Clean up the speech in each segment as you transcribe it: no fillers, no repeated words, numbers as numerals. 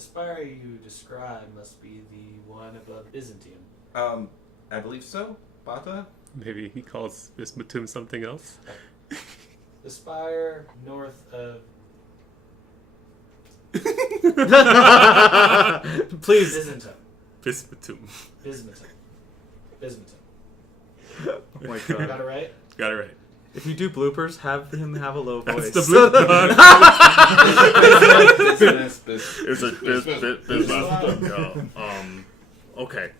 The spire you describe must be the one above Byzantium. I believe so. Bata? Maybe he calls Bismutum something else. The spire north of Please. Byzantium. Bismutum. Bismutum. Oh my god. Got it right? Got it right. If you do bloopers, have him have a low voice. That's the blooper. Business. Okay.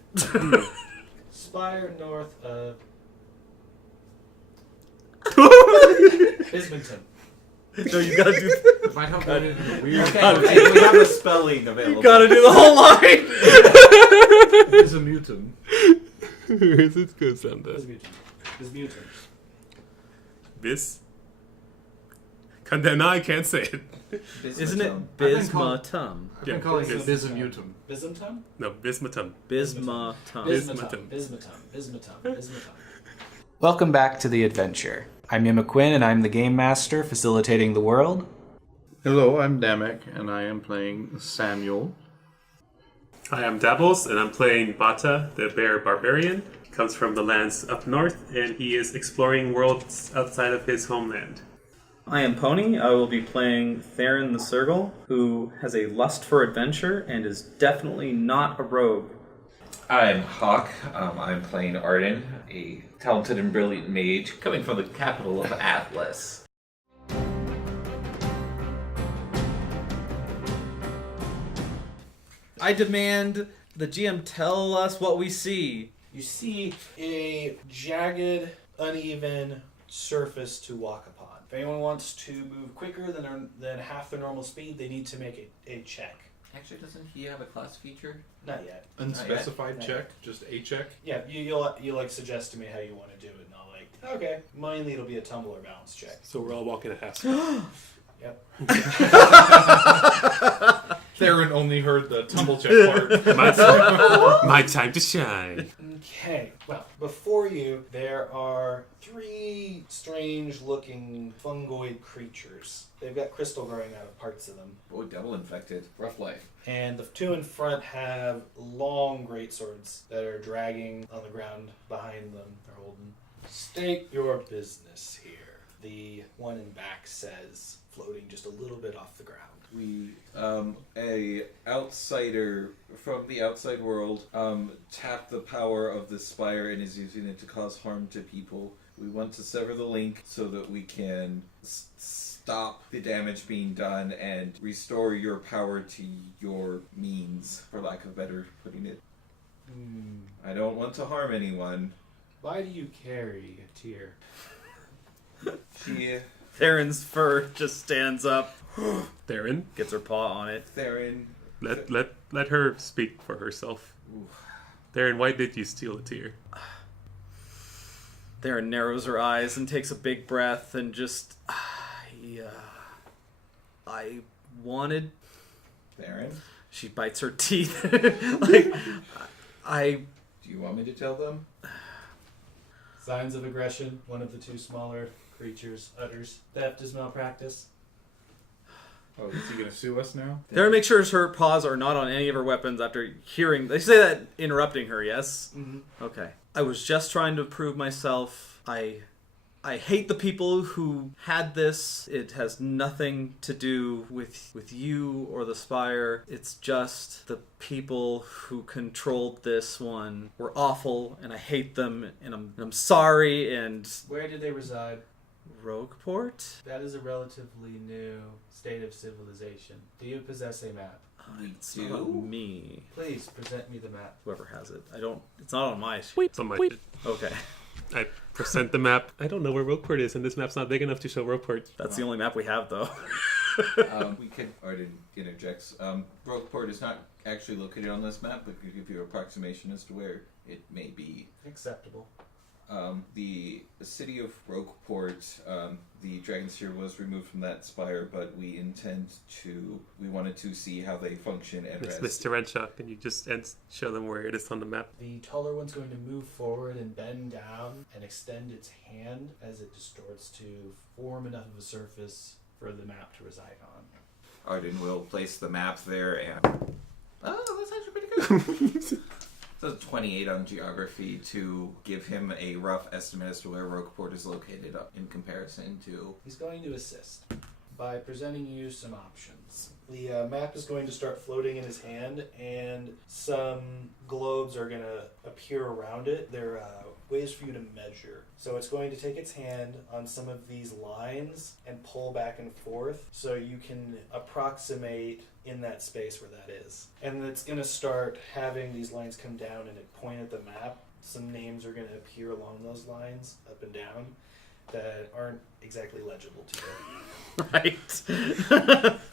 Spire north of Bismutum. No, you gotta do. Might help that in weird. Okay, We have a spelling available. You gotta do the whole line. It's a mutum. It's good sound. Bismutum. Bis. Now I can't say it. Isn't it I've Bismutum? been calling it Bismutum. Bismutum. Bismutum? No, Bismutum. Bismutum. Bismutum. Welcome back to the adventure. I'm Yima Quinn, and I'm the game master facilitating the world. Hello, I'm Damek, and I am playing Samuel. Hi, I'm Dabbles, and I'm playing Bata, the bear barbarian. He comes from the lands up north, and he is exploring worlds outside of his homeland. I am Pony. I will be playing Theron the Sergal, who has a lust for adventure and is definitely not a rogue. I'm Hawk. I'm playing Arden, a talented and brilliant mage coming from the capital of Atlas. I demand the GM tell us what we see. You see a jagged, uneven surface to walk upon. If anyone wants to move quicker than half their normal speed, they need to make a check. Actually, doesn't he have a class feature? Not yet. Unspecified Not check, just a check. Yeah, you'll like suggest to me how you want to do it, and I'll like, okay. Mainly it'll be a tumble or balance check. So we're all walking at half. Yep. Theron only heard the tumble check part. My time to shine. Okay, well, before you, there are three strange-looking fungoid creatures. They've got crystal growing out of parts of them. Oh, devil infected. Rough life. And the two in front have long greatswords that are dragging on the ground behind them. They're holding. State your business here. The one in back says, floating just a little bit off the ground. We, a outsider from the outside world, tapped the power of the spire and is using it to cause harm to people. We want to sever the link so that we can stop the damage being done and restore your power to your means, for lack of better putting it. I don't want to harm anyone. Why do you carry a tear? Theron's fur just stands up, Theron, gets her paw on it. Theron. let her speak for herself. Theron, why did you steal a tear? Theron narrows her eyes and takes a big breath and just... I wanted... Theron? She bites her teeth. I... Do you want me to tell them? Signs of aggression. One of the two smaller creatures utters. Theft is malpractice. Oh, is he gonna sue us now? Theron makes sure her paws are not on any of her weapons after hearing... They say that interrupting her, yes? Mm-hmm. Okay. I was just trying to prove myself. I hate the people who had this. It has nothing to do with you or the Spire. It's just the people who controlled this one were awful, and I hate them, and I'm sorry, and... Where did they reside? Rogueport? That is a relatively new state of civilization. Do you possess a map? It's not me. Please present me the map. Whoever has it. I don't... It's not on my... Somebody. Okay. I present the map. I don't know where Rogueport is, and this map's not big enough to show Rogueport. That's the only map we have, though. We can... Arden interjects. Rogueport is not actually located on this map, but could give you an approximation as to where it may be. Acceptable. The city of Rogueport, the Dragon Sphere was removed from that spire, but we wanted to see how they function and It's rest. Mr. Renshaw. Can you just show them where it is on the map? The taller one's going to move forward and bend down and extend its hand as it distorts to form enough of a surface for the map to reside on. Arden will place the map there and... Oh, that's actually pretty good. So 28 on geography to give him a rough estimate as to where Roqueport is located in comparison to... He's going to assist by presenting you some options. The map is going to start floating in his hand, and some globes are going to appear around it. They're ways for you to measure. So it's going to take its hand on some of these lines and pull back and forth so you can approximate in that space where that is. And it's going to start having these lines come down and it point at the map. Some names are going to appear along those lines, up and down, that aren't exactly legible to you. Right.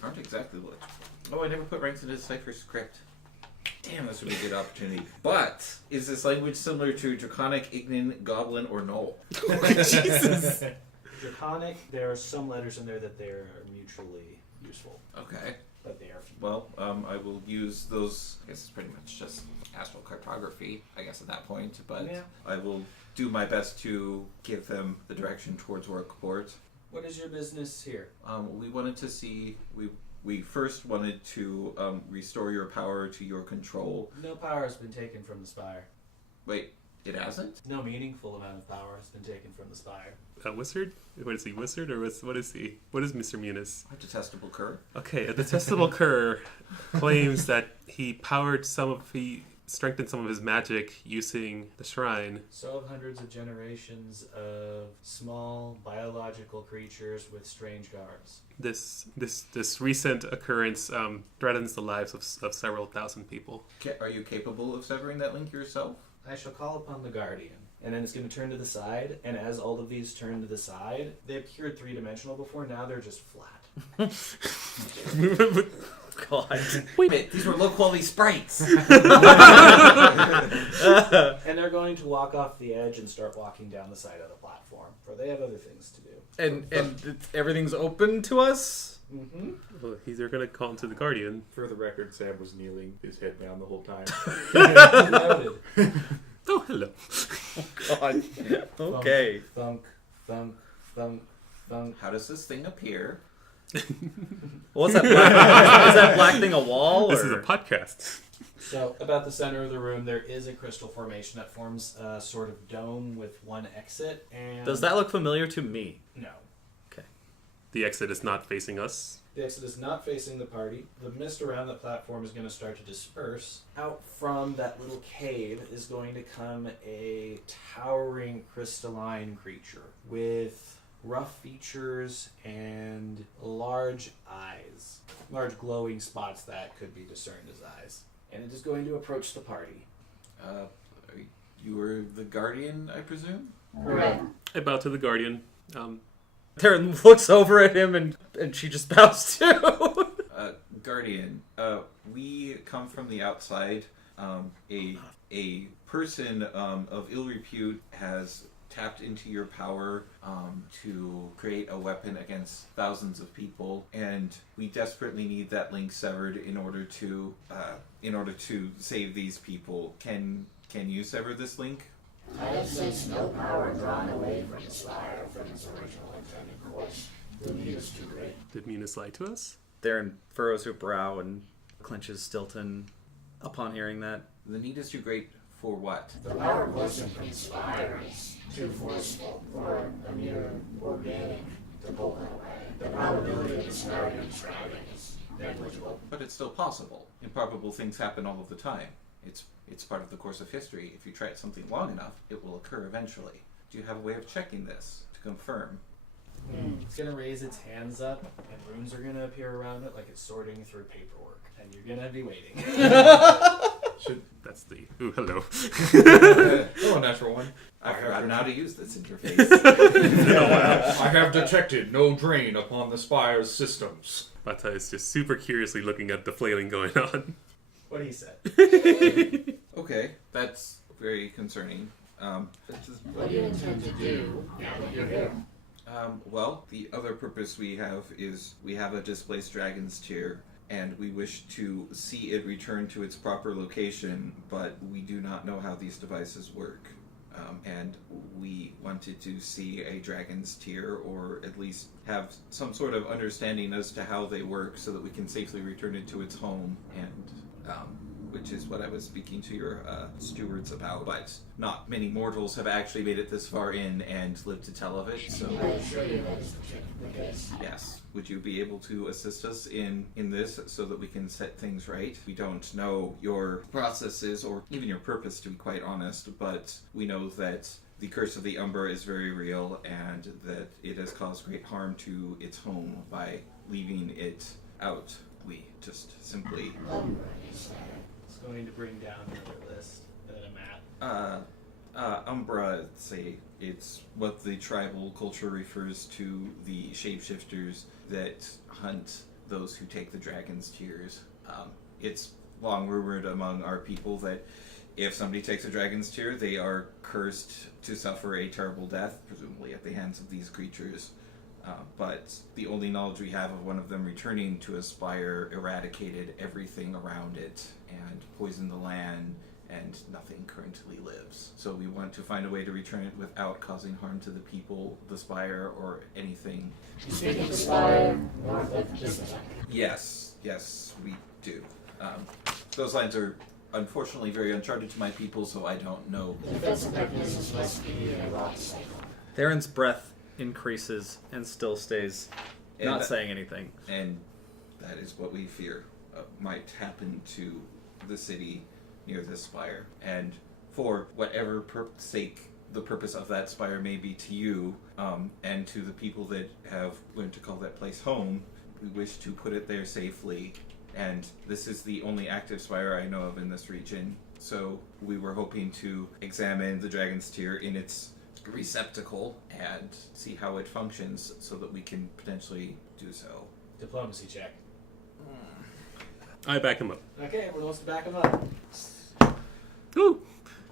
Aren't exactly legible. Oh, I never put ranks into Cypher script. Damn, this would be a good opportunity. But, is this language similar to Draconic, Ignan, Goblin, or Knoll? Jesus! Draconic, there are some letters in there that they're mutually useful, Okay. but they are few. Well, I will use those. I guess it's pretty much just astral cartography, I guess, at that point. But Yeah. I will do my best to give them the direction towards Roqueport. What is your business here? We wanted to see... We first wanted to restore your power to your control. No power has been taken from the Spire. Wait, it hasn't? No meaningful amount of power has been taken from the Spire. A wizard? What is he, wizard, or what is he? What is Mr. Munis? A detestable cur. Okay, a detestable cur claims that he strengthened some of his magic using the shrine. So have hundreds of generations of small biological creatures with strange guards. This recent occurrence threatens the lives of several thousand people. Are you capable of severing that link yourself? I shall call upon the Guardian. And then it's going to turn to the side, and as all of these turn to the side, they appeared three-dimensional before, now they're just flat. God. Wait a minute, these were low-quality sprites! And they're going to walk off the edge and start walking down the side of the platform, for they have other things to do. And everything's open to us? Mm-hmm. Well, they're going to call him to the Guardian. For the record, Sam was kneeling, his head down the whole time. Noted. Oh, hello. God. Okay. Thunk, thunk, thunk, thunk. How does this thing appear? What's that black? Is that black thing a wall? This or? is a podcast. So, about the center of the room, there is a crystal formation that forms a sort of dome with one exit. And Does that look familiar to me? No. The exit is not facing us. The exit is not facing the party. The mist around the platform is going to start to disperse. Out from that little cave is going to come a towering crystalline creature with rough features and large eyes. Large glowing spots that could be discerned as eyes. And it is going to approach the party. You were the Guardian, I presume? Correct. I bow to the Guardian. Taryn looks over at him and she just bows too. Guardian, we come from the outside. A person of ill repute has tapped into your power to create a weapon against thousands of people, and we desperately need that link severed in order to save these people. Can you sever this link? I have sensed no power drawn away from the Spire from its original intended course. The need is too great. Did Munis lie to us? Darren furrows her brow and clenches Stilton upon hearing that. The need is too great for what? The power coursing from the Spire is too forceful for a mere organic to pull it away. The probability of the scenario you're describing is negligible. But it's still possible. Improbable things happen all of the time. It's part of the course of history. If you try something long enough, it will occur eventually. Do you have a way of checking this to confirm? It's going to raise its hands up, and runes are going to appear around it like it's sorting through paperwork. And you're going to be waiting. That's the... Ooh, hello. Oh, natural one. I've forgotten how to use this interface. I have detected no drain upon the Spire's systems. Bata is just super curiously looking at the flailing going on. What he said. Okay, that's very concerning. What do you intend to do now that you're here? Well, the other purpose we have is we have a displaced dragon's chair, and we wish to see it return to its proper location, but we do not know how these devices work. and we wanted to see a dragon's tear, or at least have some sort of understanding as to how they work, so that we can safely return it to its home, and which is what I was speaking to your stewards about. But not many mortals have actually made it this far in and lived to tell of it, so... I assure you that is the case. Yes. Would you be able to assist us in this so that we can set things right? We don't know your processes or even your purpose, to be quite honest, but we know that the curse of the Umbra is very real and that it has caused great harm to its home by leaving it out. We just simply... It's going to bring down another list and a map. Umbra, it's what the tribal culture refers to the shapeshifters that hunt those who take the dragon's tears. It's long rumored among our people that if somebody takes a dragon's tear, they are cursed to suffer a terrible death, presumably at the hands of these creatures. But the only knowledge we have of one of them returning to a spire eradicated everything around it and poisoned the land, and nothing currently lives. So we want to find a way to return it without causing harm to the people, the spire, or anything. You speak of the spire north of this town. Yes, we do. Those lands are unfortunately very uncharted to my people, so I don't know. The defensive mechanisms must be in a rock cycle. Theron's breath increases and still stays not saying anything. And that is what we fear might happen to the city near this spire. And for whatever sake the purpose of that spire may be to you, and to the people that have learned to call that place home, we wish to put it there safely. And this is the only active spire I know of in this region. So we were hoping to examine the dragon's tear in its receptacle and see how it functions so that we can potentially do so. Diplomacy check. I back him up. Okay, everyone wants to back him up. Ooh,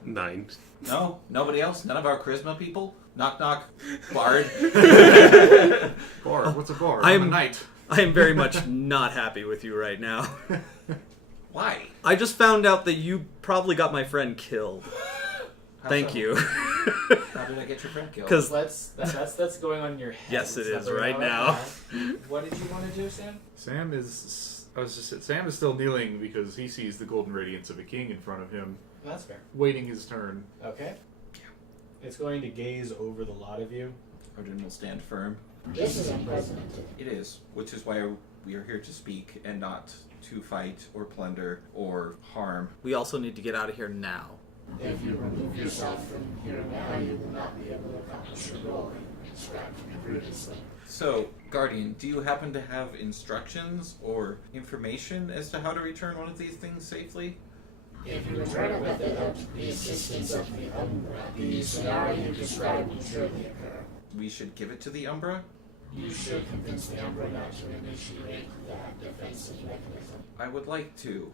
9. No? Nobody else? None of our charisma people? Knock knock. Bard. Bard? What's a bard? I I'm am- a knight. I am very much not happy with you right now. Why? I just found out that you probably got my friend killed. How Thank so? you. How did I get your friend killed? Because That's going on in your head. Yes, it It's is not right going on now. that. What did you want to do, Sam? Sam is still kneeling because he sees the golden radiance of a king in front of him, That's fair. waiting his turn. Okay. It's going to gaze over the lot of you. Arden will stand firm. This is unprecedented. It is, which is why we are here to speak and not to fight or plunder or harm. we also need to get out of here now. If you remove yourself from here now, you will not be able to accomplish your goal you described to me previously. So, Guardian, do you happen to have instructions or information as to how to return one of these things safely? If you return it without the assistance of the Umbra, the scenario you described will surely occur. We should give it to the Umbra? You should convince the Umbra not to initiate that defensive mechanism. I would like to.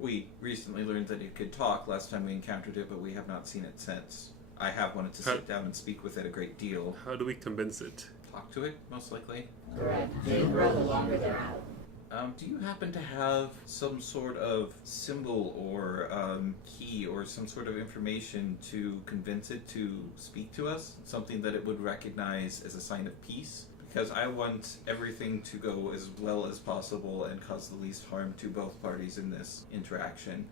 We recently learned that it could talk last time we encountered it, but we have not seen it since. I have wanted to sit down and speak with it a great deal. How do we convince it? Talk to it, most likely. Correct. They grow the longer they're out. Do you happen to have some sort of symbol or key or some sort of information to convince it to speak to us? Something that it would recognize as a sign of peace? Because I want everything to go as well as possible and cause the least harm to both parties in this interaction.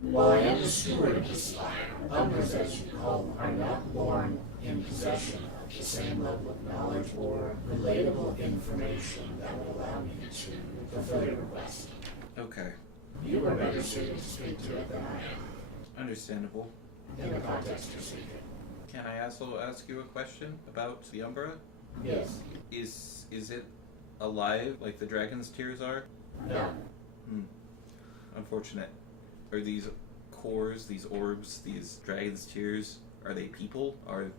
While I am the steward of the spire, Umbras, as you call them, are not born in possession of the same level of knowledge or relatable information that would allow me to fulfill your request. Okay. You are better suited to speak to it than I am, Understandable. in the context you're seeking. Can I also ask you a question about the Umbra? Yes. Is it alive like the dragon's tears are? No. Unfortunate. Are these cores, these orbs, these dragon's tears, are they people?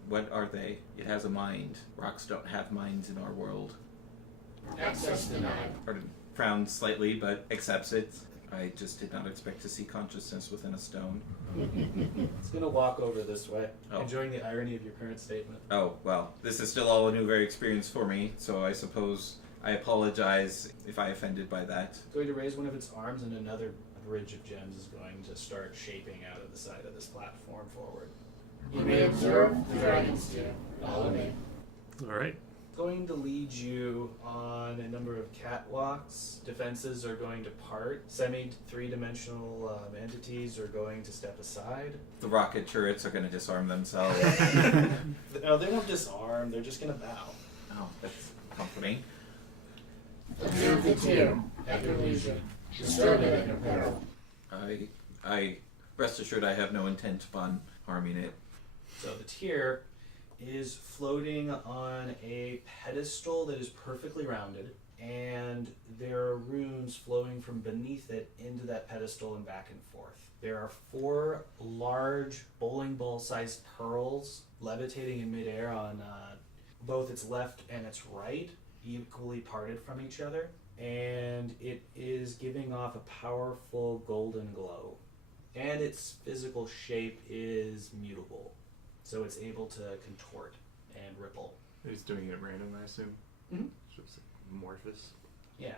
What are they? It has a mind. Rocks don't have minds in our world. Access denied. Arden frowns slightly, but accepts it. I just did not expect to see consciousness within a stone. It's going to walk over this way, Oh. enjoying the irony of your current statement. Oh, well, this is still all a new very experience for me, so I suppose I apologize if I offended by that. It's going to raise one of its arms, and another bridge of gems is going to start shaping out of the side of this platform forward. You may observe the dragon's tier. Follow me. All right. Going to lead you on a number of catwalks. Defenses are going to part. Semi-three-dimensional entities are going to step aside. The rocket turrets are going to disarm themselves. No, they won't disarm. They're just going to bow. Oh, that's comforting. Observe the tier at your leisure. Disturb it at your peril. I rest assured I have no intent upon harming it. So the tier is floating on a pedestal that is perfectly rounded, and there are runes flowing from beneath it into that pedestal and back and forth. There are 4 large bowling ball-sized pearls levitating in midair on both its left and its right, equally parted from each other, and it is giving off a powerful golden glow. And its physical shape is mutable, so it's able to contort and ripple. He's doing it at random, I assume. Mhm. Just amorphous. Yeah.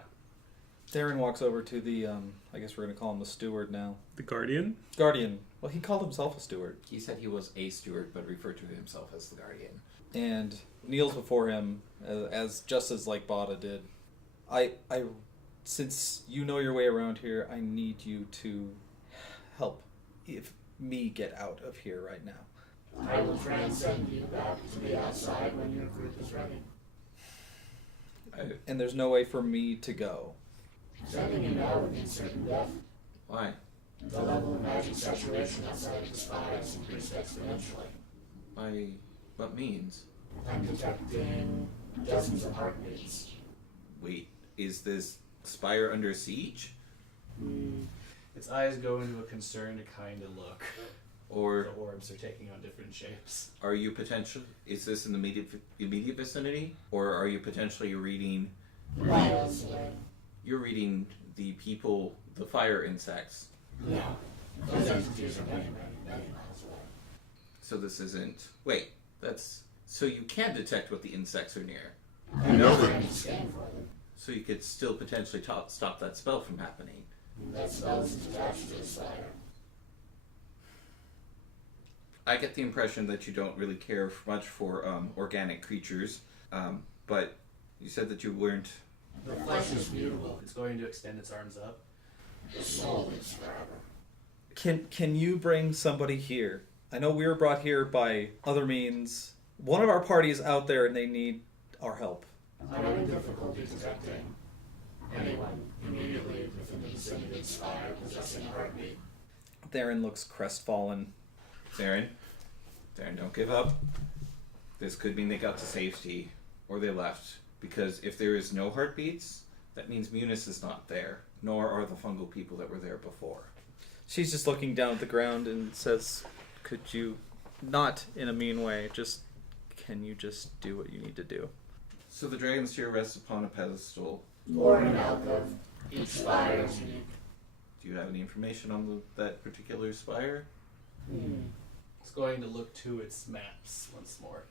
Theron walks over to the, I guess we're going to call him the steward now. The Guardian. Guardian. Well, he called himself a steward. He said he was a steward, but referred to himself as the guardian. And kneels before him, as just as like Bada did. Since you know your way around here, I need you to help me get out of here right now. I will transcend you back to the outside when your group is ready. And there's no way for me to go. Sending you now would mean certain death. Why? The level of magic saturation outside of the spire has increased exponentially. By what means? I'm detecting dozens of heartbeats. Wait, is this spire under siege? Its eyes go into a concerned kind of look. Or The orbs are taking on different shapes. are you is this in the immediate vicinity? Or are you potentially reading, Miles away. you're reading the people, the fire insects? No. Those entities are many, many miles away. So this isn't, wait, so you can detect what the insects are near. I'm not trying to scan for them. So you could still potentially stop that spell from happening. That spell is attached to the spire. I get the impression that you don't really care much for organic creatures, but you said that you weren't. The flesh is mutable. It's going to extend its arms up. The soul lives forever. Can you bring somebody here? I know we were brought here by other means. One of our party is out there and they need our help. I'm having difficulty detecting anyone immediately within the vicinity of the spire possessing a heartbeat. Theron looks crestfallen. Theron, don't give up. This could mean they got to safety, or they left. Because if there is no heartbeats, that means Munis is not there, nor are the fungal people that were there before. She's just looking down at the ground and says, could you, not in a mean way, can you just do what you need to do? So the dragon's tier rests upon a pedestal. Or an alcove. Each spire is unique. Do you have any information on that particular spire? It's going to look to its maps once more.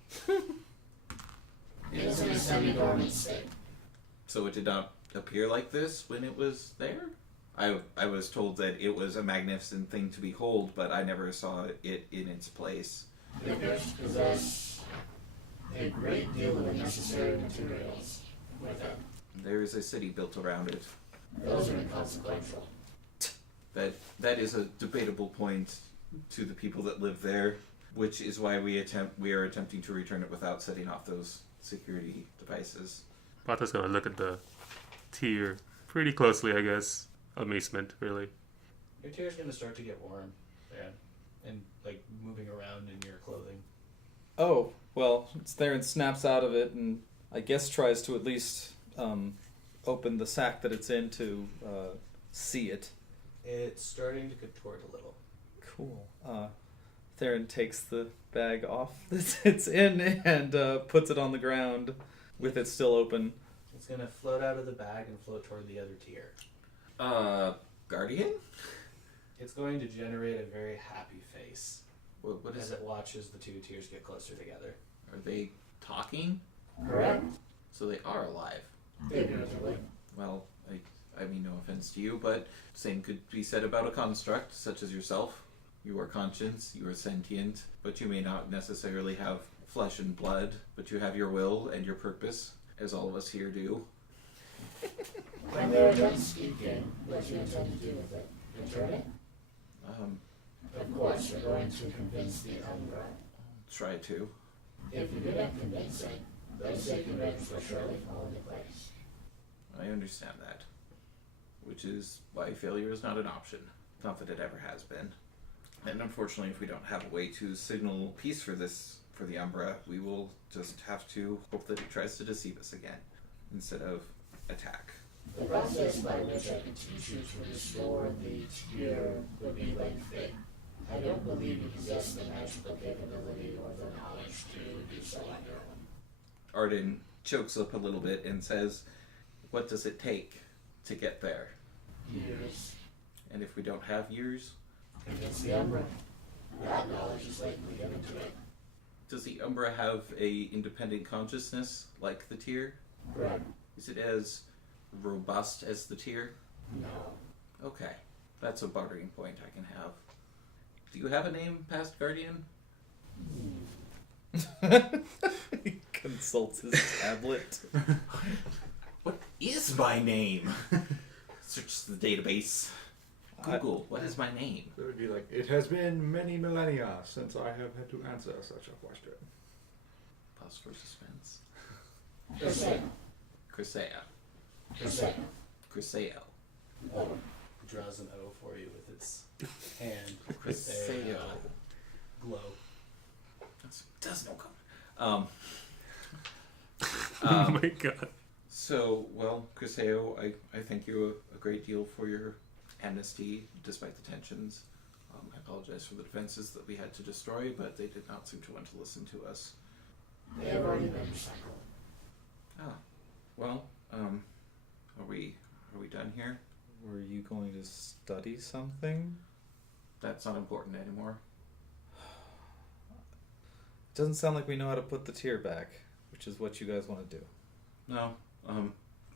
It is in a semi-dormant state. So it did not appear like this when it was there? I was told that it was a magnificent thing to behold, but I never saw it in its place. It appears to possess a great deal of necessary materials with it. There is a city built around it. Those are inconsequential. That is a debatable point to the people that live there, which is why we are attempting to return it without setting off those security devices. Bata's gonna look at the tier pretty closely, I guess. Amazement, really. Your tier's going to start to get warm, and like moving around in your clothing. Oh, well, it's there and snaps out of it and I guess tries to at least open the sack that it's in to see it. It's starting to contort a little. Cool. Theron takes the bag off that it's in and puts it on the ground with it still open. It's going to float out of the bag and float toward the other tier. Guardian? It's going to generate a very happy face What is as it? it watches the two tiers get closer together. Are they talking? Correct? So they are alive. Figuratively. Well, I mean no offense to you, but same could be said about a construct such as yourself. You are conscious, you are sentient, but you may not necessarily have flesh and blood, but you have your will and your purpose, as all of us here do. When they're done speaking, what do you intend to do with it? Return it? Of course, you're going to convince the Umbra. Try to. If you do not convince it, those sacred rings will surely fall into place. I understand that. Which is why failure is not an option. Not that it ever has been. And unfortunately, if we don't have a way to signal peace for the Umbra, we will just have to hope that it tries to deceive us again, instead of attack. The process by which I can teach you to restore the tier would be lengthy. I don't believe you possess the magical capability or the knowledge to do so on your own. Arden chokes up a little bit and says, what does it take to get there? Years. And if we don't have years, Against the Umbra. That knowledge is likely given to it. does the Umbra have a independent consciousness like the tier? Correct. Is it as robust as the tier? No. Okay, that's a bartering point I can have. Do you have a name, past guardian? He consults his tablet. What is my name? Search the database. Google, what is my name? So it would be like, it has been many millennia since I have had to answer such a question. Pause for suspense. Criseo. Coeurasa. Criseo. Criseo. Over. It draws an O for you with its hand. Criseo. Glow. Does no comment. Oh my god. So, well, Criseo, I thank you a great deal for your amnesty, despite the tensions. I apologize for the defenses that we had to destroy, but they did not seem to want to listen to us. They have already been recycled. Ah, well, are we done here? Were you going to study something? That's not important anymore. Doesn't sound like we know how to put the tier back, which is what you guys want to do. No,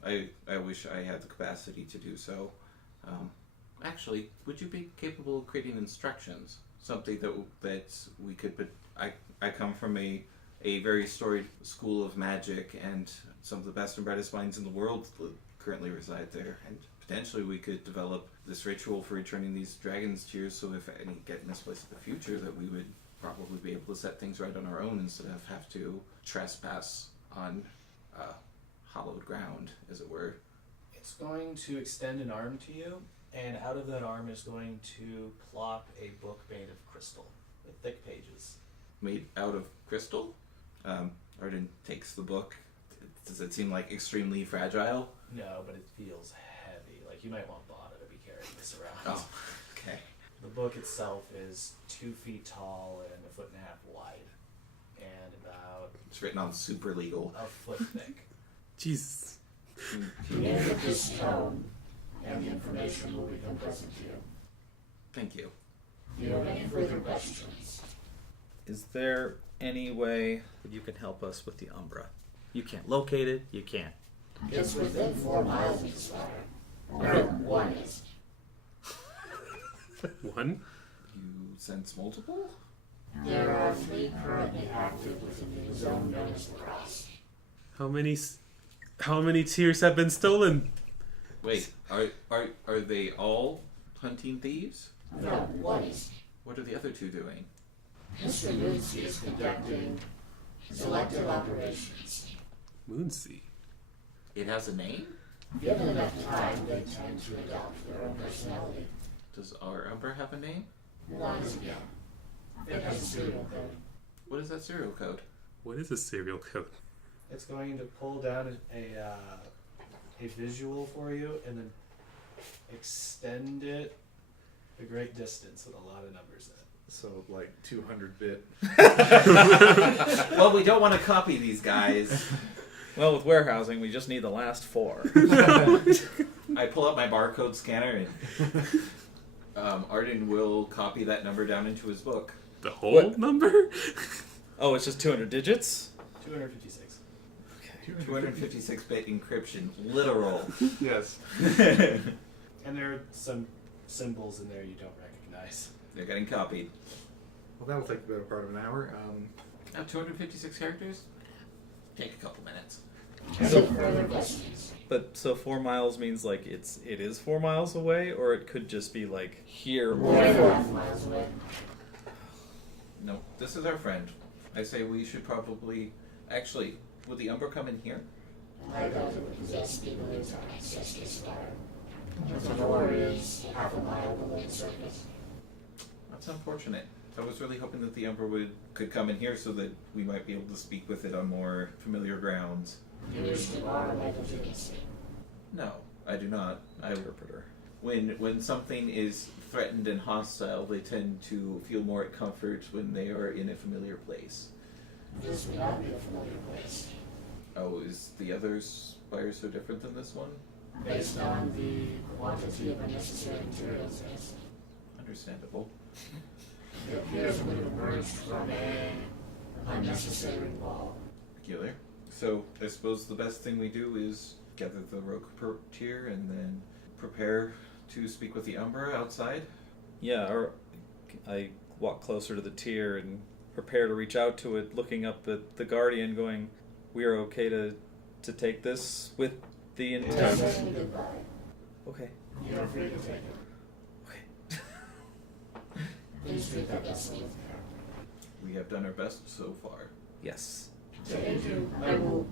I wish I had the capacity to do so. Actually, would you be capable of creating instructions? Something that we could. But I come from a very storied school of magic, and some of the best and brightest minds in the world currently reside there. And potentially, we could develop this ritual for returning these dragons' tears. So if any get misplaced in the future, that we would probably be able to set things right on our own instead of have to trespass on hallowed ground, as it were. It's going to extend an arm to you, and out of that arm is going to plop a book made of crystal with thick pages. Made out of crystal? Arden takes the book. Does it seem like extremely fragile? No, but it feels heavy. Like you might want Bada to be carrying this around. Oh, okay. The book itself is 2 feet tall and 1.5 feet wide, and about It's written on super legal. a foot thick. Jesus. Begin with this stone, and the information will become present to you. Thank you. If you have any further questions, Is there any way that you can help us with the Umbra? You can't locate it, you can't. it's within 4 miles of the spire. No, 1 is. One? You sense multiple? There are 3 currently active within the zone known as the Cross. How many tiers have been stolen? Wait, are they all hunting thieves? No, 1 is. What are the other 2 doing? Mr. Moonsey is conducting selective operations. Moonsea. It has a name? Given enough time, they tend to adopt their own personality. Does our Umbra have a name? 1 is again. It has a serial code. What is that serial code? What is a serial code? It's going to pull down a visual for you and then extend it a great distance with a lot of numbers in it. So, like, 200-bit. Well, we don't want to copy these guys. Well, with warehousing, we just need the last 4. I pull out my barcode scanner and Arden will copy that number down into his book. The whole What? number? Oh, it's just 200 digits? 256. 256-bit encryption, literal. Yes. And there are some symbols in there you don't recognize. They're getting copied. Well, that'll take the better part of an hour. 256 characters? Take a couple minutes. Any further questions? But so 4 miles means like it is 4 miles away, or it could just be like here or 4.5 miles away. No, this is our friend. I say we should probably... Actually, would the Umbra come in here? I doubt it would possess the ability to access this fire. The door is half a mile below the surface. That's unfortunate. I was really hoping that the Umbra could come in here so that we might be able to speak with it on more familiar grounds. You wish to borrow my legitimacy. No, I do not. interpreter. When something is threatened and hostile, they tend to feel more at comfort when they are in a familiar place. This would not be a familiar place. Oh, is the other spire so different than this one? Based on the quantity of unnecessary materials, yes. Understandable. It appears we have emerged from a unnecessary wall. Peculiar. So, I suppose the best thing we do is gather the rogue tier and then prepare to speak with the Umbra outside. Yeah, or I walk closer to the tier and prepare to reach out to it, looking up at the Guardian, going, "We are okay to take this with the Just intent." say goodbye. Okay. You are free to take it. Okay. Please treat that vessel with care. We have done our best so far. Yes. To aid you, I will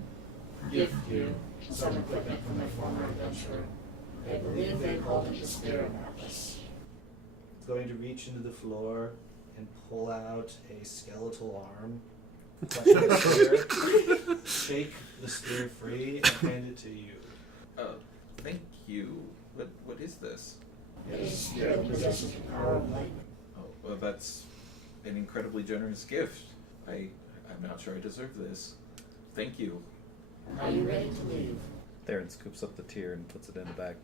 gift you some equipment from a former adventurer. I believe they called it the Spirit Atlas. It's going to reach into the floor and pull out a skeletal arm, clutch the spear, shake the spear free, and hand it to you. Thank you. What is this? It is a spirit that possesses the power of lightning. Oh, well, that's an incredibly generous gift. I'm not sure I deserve this. Thank you. Are you ready to leave? Theron scoops up the tier and puts it in the bag.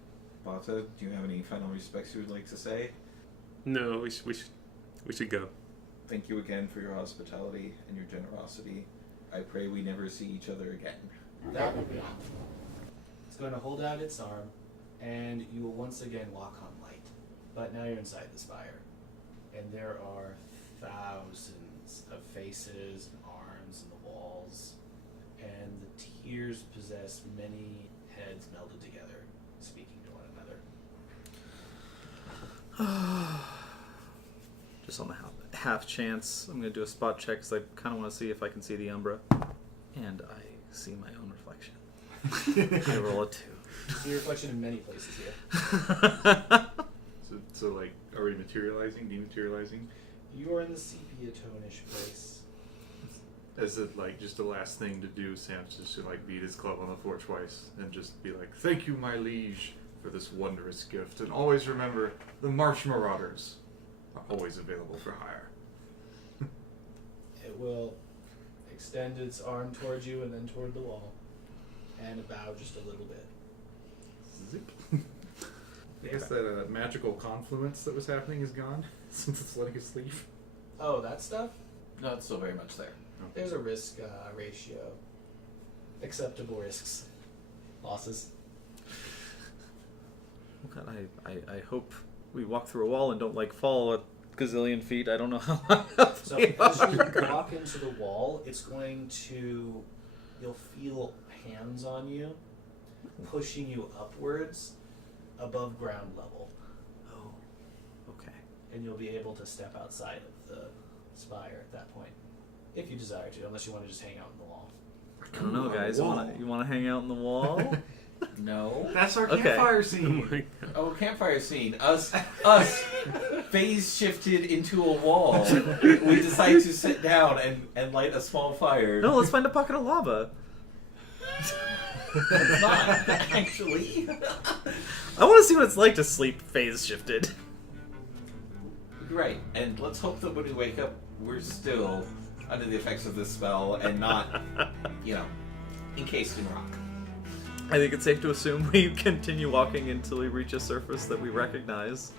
Bata, do you have any final respects you would like to say? No, we should go. Thank you again for your hospitality and your generosity. I pray we never see each other again. That would be optimal. It's going to hold out its arm, and you will once again walk on light. But now you're inside the spire, and there are thousands of faces and arms in the walls, and the tiers possess many heads melded together, speaking to one another. Just on the half chance, I'm going to do a spot check because I kind of want to see if I can see the Umbra. And I see my own reflection. I roll a 2. You see your reflection in many places here. So like, are we materializing, dematerializing? You are in the sepia-tone-ish place. Is it like just the last thing to do? Sam's just to like beat his club on the floor twice and just be like, "Thank you, my liege, for this wondrous gift, and always remember, the March Marauders are always available for hire." It will extend its arm towards you and then toward the wall, and bow just a little bit. Zip. I guess that magical confluence that was happening is gone since it's letting us leave. Oh, that stuff? No, it's still very much there. There's a risk ratio. Acceptable risks. Losses. Okay, I hope we walk through a wall and don't like fall a gazillion feet. I don't know how high So we as are. you walk into the wall, it's going to... You'll feel hands on you, pushing you upwards above ground level. Oh, okay. And you'll be able to step outside of the spire at that point. If you desire to, unless you want to just hang out on the wall. I don't know, guys. You want to hang out on the wall? No. That's our Okay. campfire Oh scene. my god. Oh, campfire scene. Us, phase shifted into a wall. We decide to sit down and light a small fire. No, let's find a bucket of lava. It's not, actually. I want to see what it's like to sleep phase shifted. Right, and let's hope that when we wake up, we're still under the effects of this spell and not, encased in rock. I think it's safe to assume we continue walking until we reach a surface that we recognize.